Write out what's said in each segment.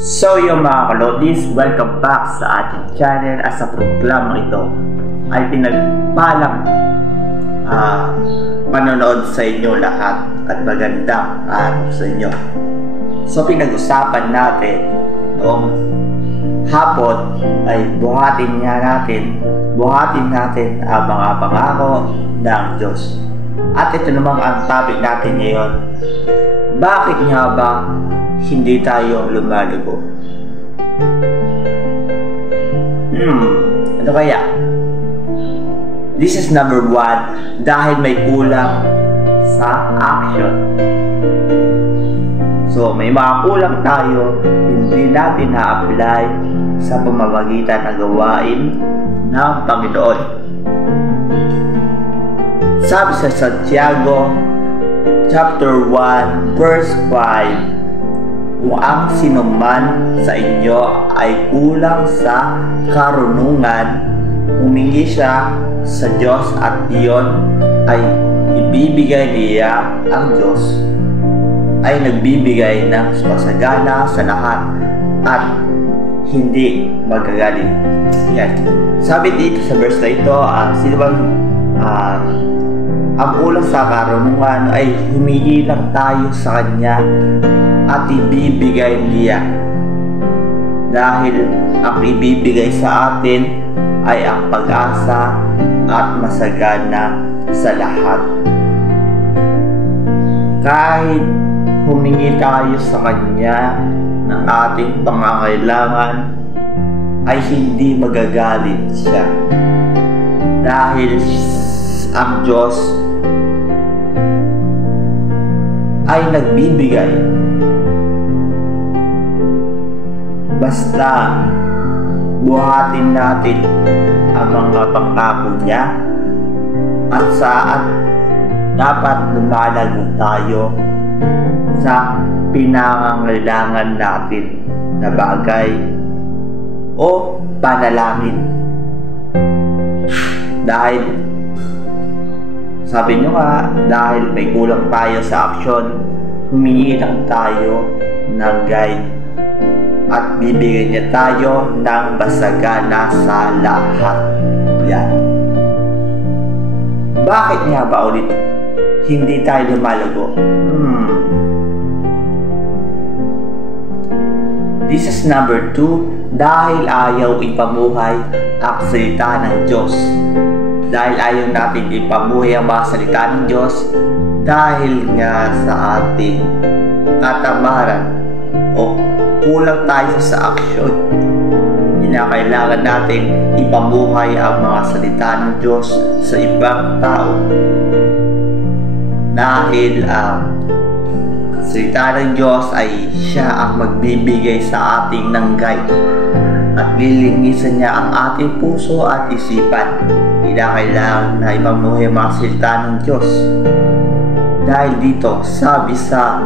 So yung mga kalodis, welcome back sa ating channel. At sa programa ito ay pinagpalang panonood sa inyo lahat at magandang araw sa inyo. So pinag-usapan natin noong hapon ay buhatin natin ang mga pangako ng Diyos. At ito namang ang topic natin ngayon. Bakit nga ba hindi tayo lumalago? Ano kaya? This is number 1, dahil may kulang sa action. So, may mga kulang tayo, hindi natin na-apply sa pamamagitan ng gawain ng Panginoon. Sabi sa Santiago chapter 1 verse 5, kung ang sinuman sa inyo ay kulang sa karunungan, humingi siya sa Diyos at iyon ay ibibigay niya. Ang Diyos ay nagbibigay ng pasagana sa lahat at hindi magagaling. Yan. Sabi dito sa verse na ito, sino bang ang kulang sa karunungan ay humingi lang tayo sa Kanya at ibibigay niya. Dahil ang ibibigay sa atin ay ang pag-asa at masagana sa lahat. Kahit humingi tayo sa Kanya ng ating pangangailangan, ay hindi magagalit siya. Dahil ang Diyos ay nagbibigay. Basta buhatin natin ang mga pangako niya at saan dapat lumalago tayo sa pinangangailangan natin na bagay o panalangin. Dahil sabi nyo nga, dahil may kulang tayo sa aksyon, humingi lang tayo ng guide at bibigyan niya tayo ng basagana sa lahat. Yan. Bakit nga ba ulit hindi tayo lumalago? This is number 2, dahil ayaw ipamuhay ang salita ng Diyos. Dahil ayaw natin ipamuhay ang mga salita ng Diyos dahil nga sa ating katamaran o kulang tayo sa aksyon. Kinakailangan natin ipamuhay ang mga salita ng Diyos sa ibang tao. Dahil ang salita ng Diyos ay siya ang magbibigay sa ating ng guide at lilinisan niya ang ating puso at isipan. Kinakailangan na ipamuhay ang mga salita ng Diyos. Dahil dito, sabi sa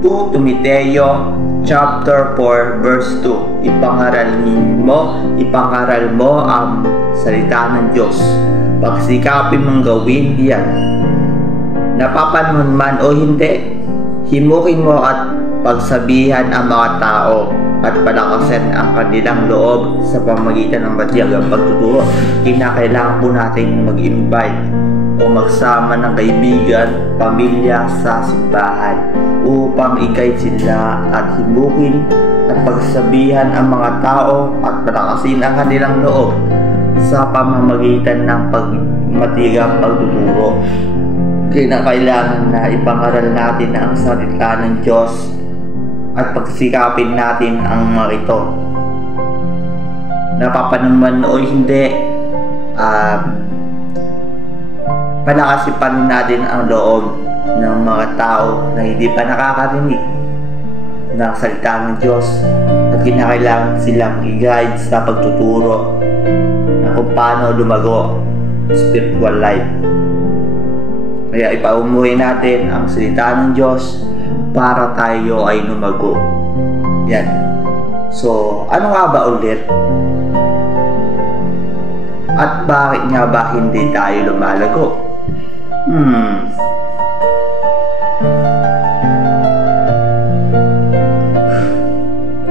2 Timoteo chapter 4 verse 2, ipangaral mo ang salita ng Diyos. Pagsikapin mong gawin yan. Napapanahon man o hindi, himukin mo at pagsabihan ang mga tao at palakasin ang kanilang loob sa pamamagitan ng matiyagang pagtuturo. Kinakailangan po natin mag-invite o magsama ng kaibigan, pamilya sa simbahan upang i-guide sila at himukin at pagsabihan ang mga tao at palakasin ang kanilang loob sa pamamagitan ng matiyagang pagtuturo. Kinakailangan na ipangaral natin ang salita ng Diyos at pagsikapin natin ang mga ito. Napapanahon o hindi, palakasin pa rin natin ang loob ng mga tao na hindi pa nakakarinig ng salita ng Diyos at kinakailangan silang i-guide sa pagtuturo na kung paano lumago spiritual life. Kaya ipaumuhay natin ang salita ng Diyos para tayo ay lumago. Yan. So, ano nga ba ulit? At bakit nga ba hindi tayo lumalago?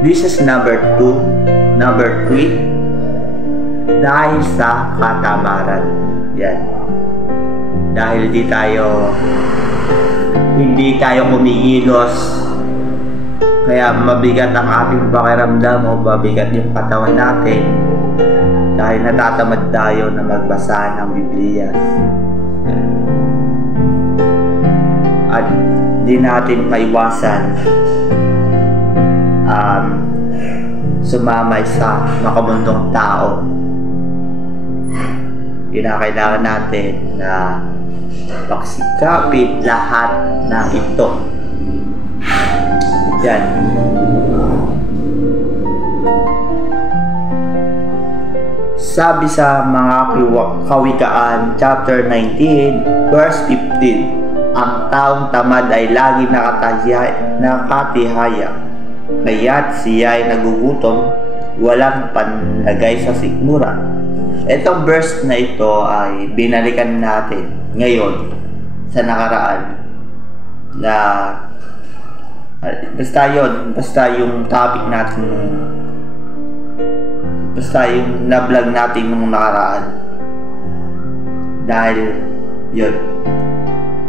This is number 2. Number 3, dahil sa katamaran. Yan. Dahil hindi tayo kumikilos, kaya mabigat ang ating pakiramdam o mabigat yung katawan natin dahil natatamad tayo na magbasa ng Biblia. At di natin maiwasan sumamay sa makamundong tao. Kinakailangan natin na pagsikapin lahat ng ito. Yan. Sabi sa mga Kawikaan chapter 19 verse 15, ang taong tamad ay lagi nakatihaya, kaya't siya ay nagugutom, walang panlagay sa sikmura. Itong verse na ito ay binalikan natin ngayon sa nakaraan na basta yung topic natin, basta yung na-vlog natin nung nakaraan. Dahil yun,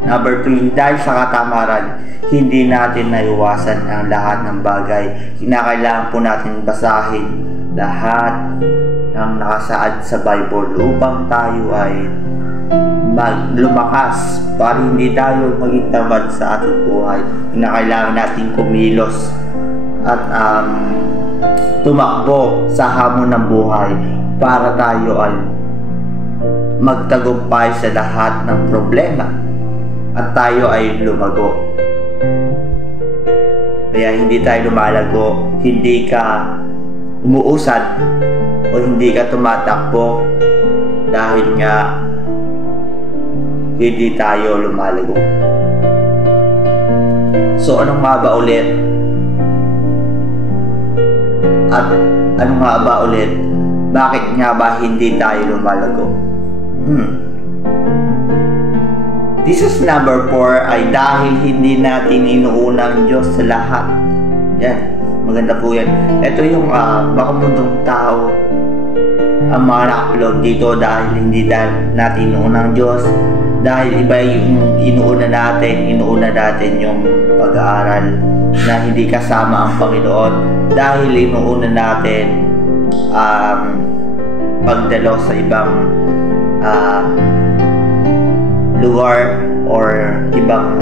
number 3, dahil sa katamaran, hindi natin naiwasan ang lahat ng bagay. Kinakailangan po natin basahin lahat ng nakasaad sa Bible upang tayo ay lumakas para hindi tayo maging tamad sa ating buhay. Kinakailangan natin kumilos at tumakbo sa hamon ng buhay para tayo ay magtagumpay sa lahat ng problema at tayo ay lumago. Kaya hindi tayo lumalago, hindi ka umuusad o hindi ka tumatakbo dahil nga hindi tayo lumalago. So anong nga ba ulit? At anong nga ba ulit? Bakit nga ba hindi tayo lumalago? This is number 4 ay dahil hindi natin inuuna ang Diyos sa lahat. Yan, maganda po yan. Ito yung makamundong tao ang mga nakaplog dito dahil hindi natin inuuna ang Diyos. Dahil iba yung inuuna natin yung pag-aaral na hindi kasama ang Panginoon. Dahil inuuna natin pagdalo sa ibang lugar or ibang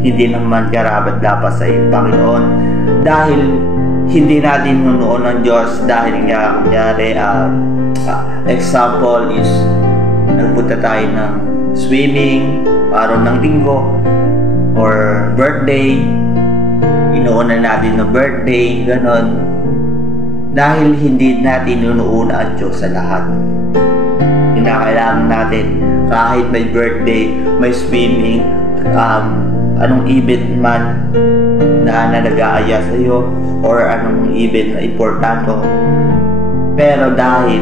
hindi naman karapat dapat sa Panginoon. Dahil hindi natin nunoon ng Diyos dahil nga kunyari example is nagpunta tayo ng swimming araw ng linggo or birthday, inuuna natin ng birthday, ganon. Dahil hindi natin inuuna ang Diyos sa lahat. Kinakailangan natin kahit may birthday, may swimming, anong event man na nag-aaya sa iyo or anong event na importante, pero dahil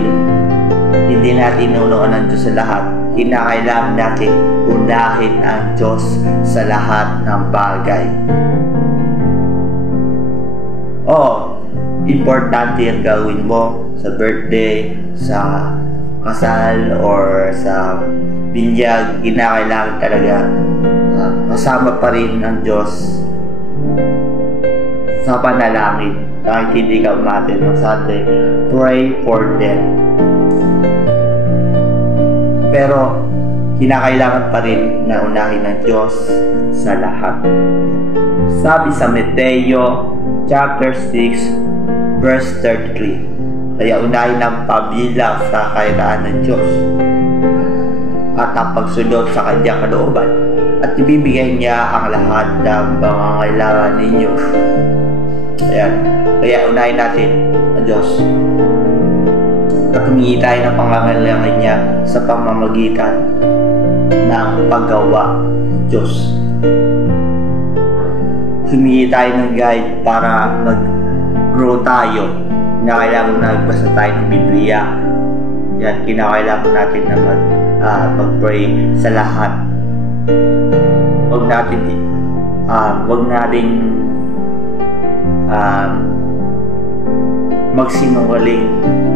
hindi natin inuuna ang Diyos sa lahat, kinakailangan natin unahin ang Diyos sa lahat ng bagay. Importante ang gawin mo sa birthday, sa kasal, or sa binyag. Kinakailangan talaga kasama pa rin ang Diyos sa panalangin. Kahit hindi ka umatin ng Sunday, pray for them. Pero kinakailangan pa rin na unahin ng Diyos sa lahat. Sabi sa Mateo chapter 6 verse 33, kaya unahin ang pagbilang sa kairaan ng Diyos at ang pagsunod sa kanyang kalooban, at ibibigay niya ang lahat ng pangangailangan ninyo. Ayan. Kaya unahin natin ang Diyos at humingi tayo ng pangangailangan niya sa pamamagitan ng paggawa ng Diyos. Humingi tayo ng guide para mag-grow tayo. Kinakailangan na magbasa tayo ng Biblia. Yan, kinakailangan natin na mag-pray sa lahat. Huwag natin magsinungaling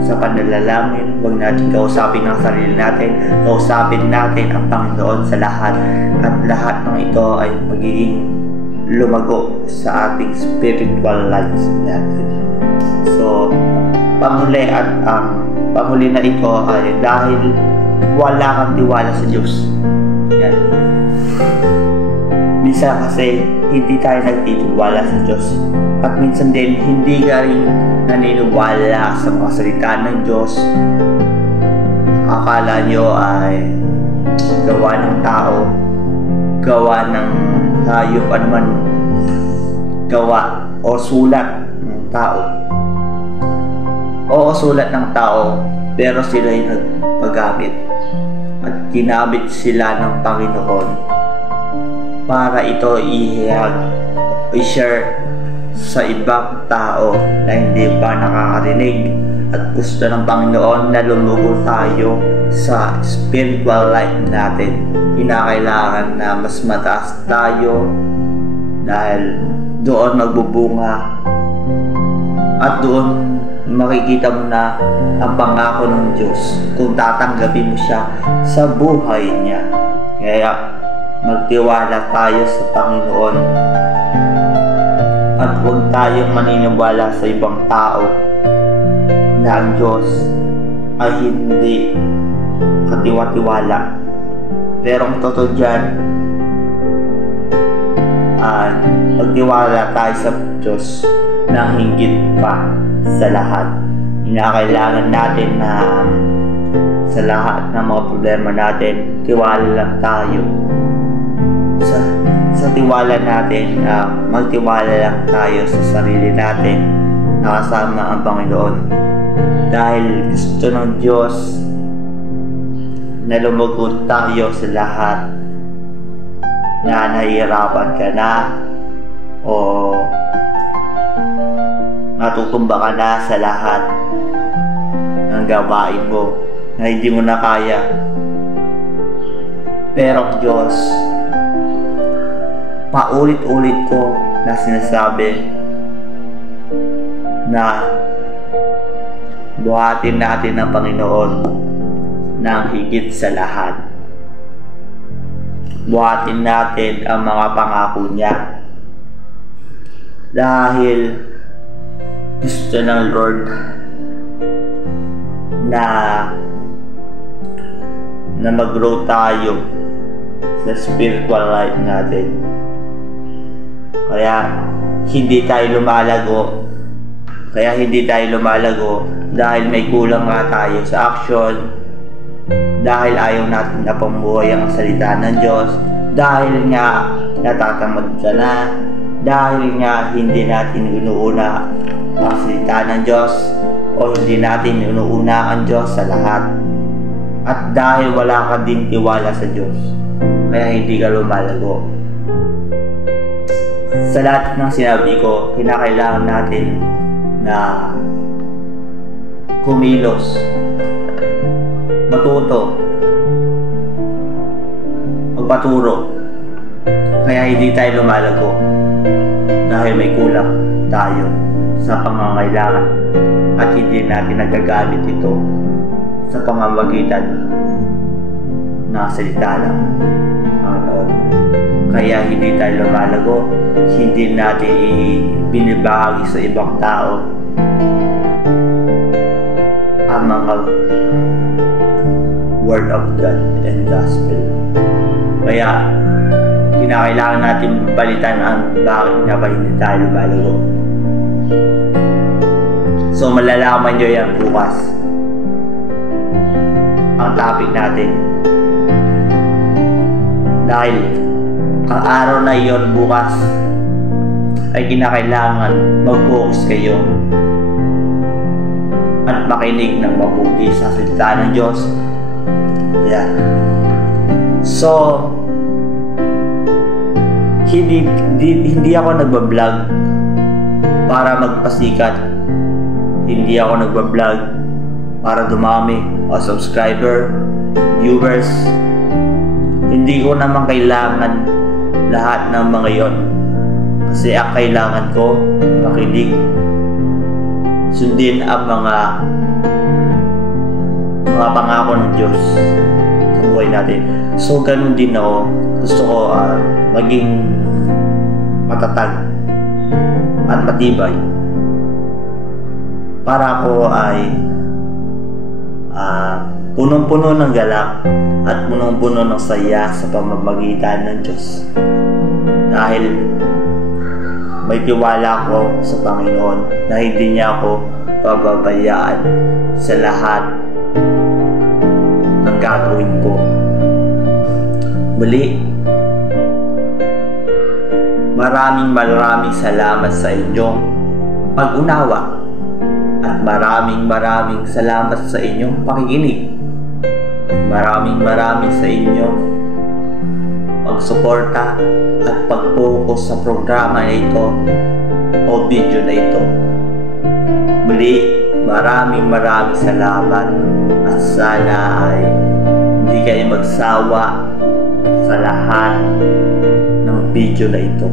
sa pananalangin. Huwag natin kausapin ang sarili natin, kausapin natin ang Panginoon sa lahat, at lahat ng ito ay magiging lumago sa ating spiritual lives natin. So, panghuli na ito ay dahil wala kang tiwala sa Diyos. Yan. Minsan kasi hindi tayo nagtitiwala sa Diyos, at minsan din hindi ka rin naniniwala sa mga salita ng Diyos. Akala nyo ay gawa ng tao, gawa ng hayop, anuman gawa o sulat ng tao. Oo, sulat ng tao, pero sila yung nagpagamit at ginamit sila ng Panginoon para ito i-share sa ibang tao na hindi pa nakakarinig, at gusto ng Panginoon na lumugo tayo sa spiritual life natin. Kinakailangan na mas mataas tayo, dahil doon magbubunga at doon makikita mo na ang pangako ng Diyos kung tatanggapin mo siya sa buhay niya. Kaya magtiwala tayo sa Panginoon, at huwag tayong maniniwala sa ibang tao na ang Diyos ay hindi katiwa-tiwala. Pero ang totoo dyan ay magtiwala tayo sa Diyos na hinggit pa sa lahat. Kinakailangan natin na sa lahat ng mga problema natin, tiwala lang tayo. Sa tiwala natin, magtiwala lang tayo sa sarili natin na kasama ang Panginoon. Dahil gusto ng Diyos na lumugot tayo sa lahat, na nahihirapan ka na o natutumba ka na sa lahat ng gawain mo na hindi mo na kaya. Pero ang Diyos, paulit-ulit ko na sinasabi na buhatin natin ang Panginoon ng higit sa lahat. Buhatin natin ang mga pangako niya, dahil gusto ng Lord na mag-grow tayo sa spiritual life natin. Kaya hindi tayo lumalago dahil may kulang nga tayo sa action, dahil ayaw natin na pamuhay ang salita ng Diyos, dahil nga natatamad ka na, dahil nga hindi natin inuuna ang salita ng Diyos, o hindi natin inuuna ang Diyos sa lahat, at dahil wala ka din tiwala sa Diyos, kaya hindi ka lumalago. Sa lahat ng sinabi ko, kinakailangan natin na kumilos, matuto, magpaturo. Kaya hindi tayo lumalago dahil may kulang tayo sa pangangailangan, at hindi natin nagagamit ito sa pamamagitan ng salita ng Panginoon. Kaya hindi tayo lumalago, hindi natin binibahagi sa ibang tao ang mga Word of God and Gospel. Kaya kinakailangan natin balitan ang bakit nga ba hindi tayo lumalago. So malalaman nyo yan bukas, ang topic natin, dahil ang araw na iyon bukas ay kinakailangan mag-focus kayo at makinig ng mabuti sa salita ng Diyos. Yeah. So hindi ako nagbablog para magpasikat. Hindi ako nagbablog para dumami o subscriber, viewers. Hindi ko naman kailangan lahat ng mga yon. Kasi ang kailangan ko, makinig, sundin ang mga pangako ng Diyos sa buhay natin. So ganun din ako, gusto ko maging matatag at matibay para ako ay punong-puno ng galak at punong-puno ng saya sa pamamagitan ng Diyos. Dahil may tiwala ko sa Panginoon na hindi niya ako pababayaan sa lahat ng gagawin ko. Muli, maraming salamat sa inyong pag-unawa at maraming salamat sa inyong pakikinig. Maraming sa inyong pagsuporta at pag-focus sa programa na ito o video na ito. Muli, maraming salamat at sana ay hindi kayo magsawa sa lahat ng video na ito.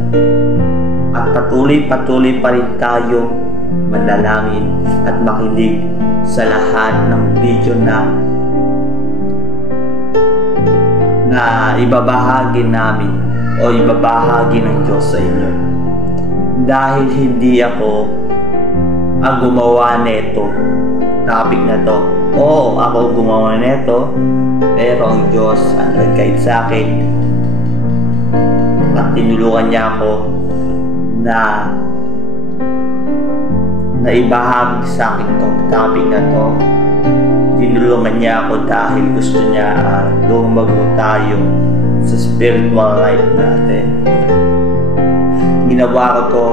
At patuloy pa rin tayo manalangin at makinig sa lahat ng video na ibabahagi namin o ibabahagi ng Diyos sa inyo. Dahil hindi ako ang gumawa nito, topic na to. Oo, ako gumawa nito, pero ang Diyos ang nag-guide sa akin at tinulungan niya ako na ibahagi sa akin itong topic na to. Tinulungan niya ako dahil gusto niya lumago tayo sa spiritual life natin. Ginawa ko to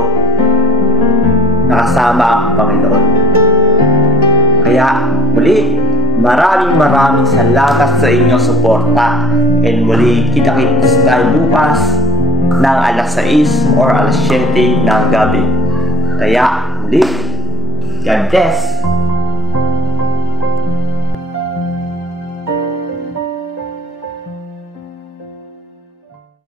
nakasama ang Panginoon. Kaya muli, maraming salamat sa inyong suporta. And muli, kita-kits tayo bukas ng alas 6 or alas 7 ng gabi. Kaya muli, God bless!